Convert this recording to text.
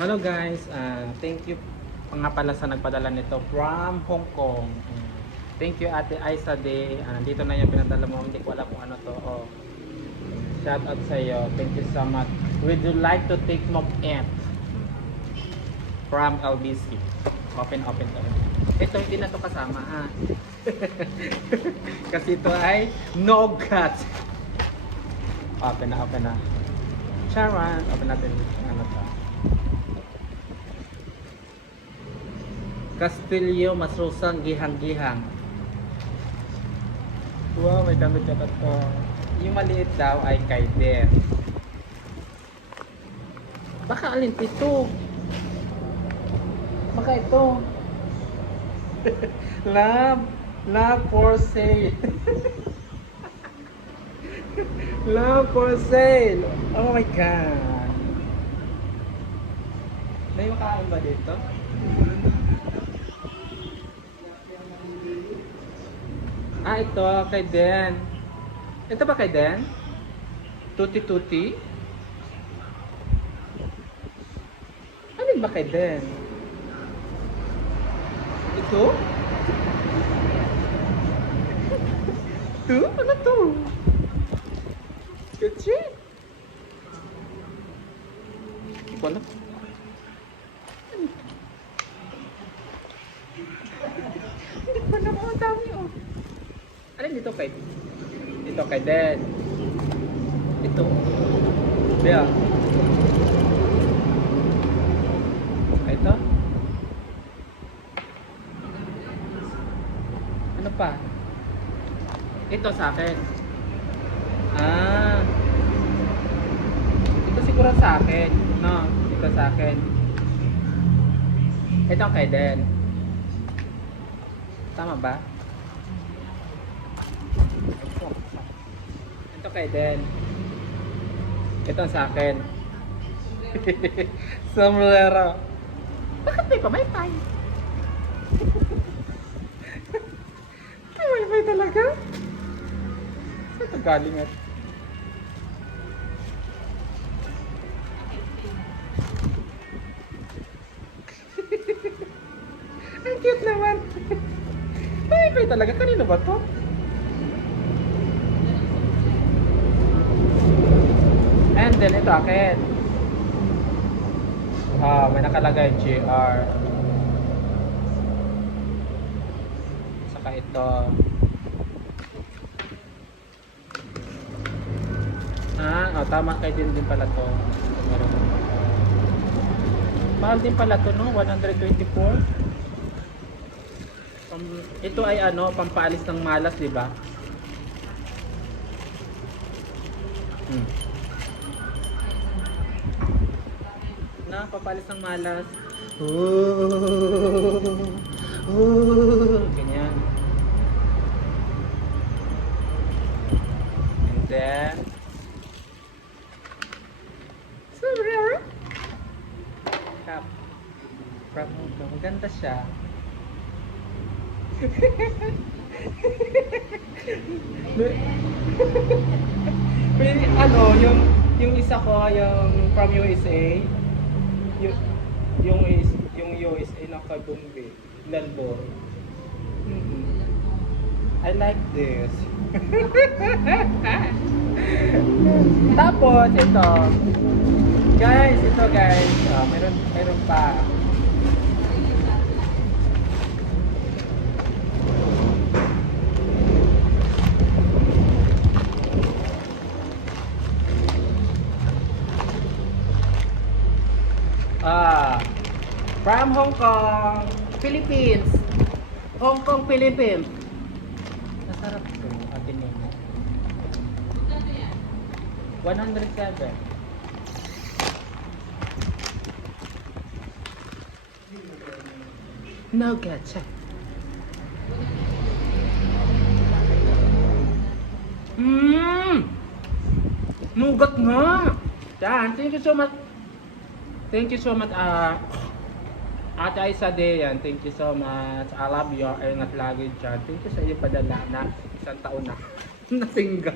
Hello guys, thank you pa nga pala sa nagpadala nito from Hong Kong. Thank you Ate Aisa Day. Dito na yung pinadala mo, hindi ko alam kung ano to. Oh, shout out sa iyo. Thank you so much. Would you like to take note it? From LBC. Open to. Ito hindi na to kasama ha. Kasi ito ay no cut. Open na. Charan, open natin ano to. Castillo Masrosang Gihang-Gihang. Wow, may damit ka to. Yung maliit daw ay kay Den. Baka alin ito? Baka ito. Love for sale. Love for sale. Oh my God. May makain ba dito? Ito kay Den. Ito ba kay Den? Tuti. Alin ba kay Den? Ito? Ito? Ano to? Kutsi? Hindi ko alam. Hindi ko alam ang dami oh. Alin dito kay? Dito kay Den. Ito. Bea. Ito. Ano pa? Ito sa akin. Ito siguro sa akin. No, ito sa akin. Ito kay Den. Tama ba? Ito kay Den. Ito sa akin. Sombrero. Bakit may pamaypay? May maypay talaga? Saan ito galing at? Ang cute naman. May maypay talaga. Kanino ba to? And then ito akin. May nakalagay GR. Saka ito. Tama kay din pala to. Mahal din pala to no, 124. Ito ay pampaalis ng malas, di ba? Papalis ng malas. Ganyan. And then Sombrero. Cap. Maganda siya. Yung isa ko, yung from USA. Yung USA na Kabumbe, Melbourne. I like this. Tapos ito. Guys, meron pa. From Hong Kong, Philippines. Hong Kong, Philippines. Masarap ito, atin nyo. 107. No gotcha. Nugat nga. Yan, thank you so much. Thank you so much, Ate Aisa Day, yan. Thank you so much. I love you. Ingat lagi dyan. Thank you sa iyo padala na isang taon na. Natingga.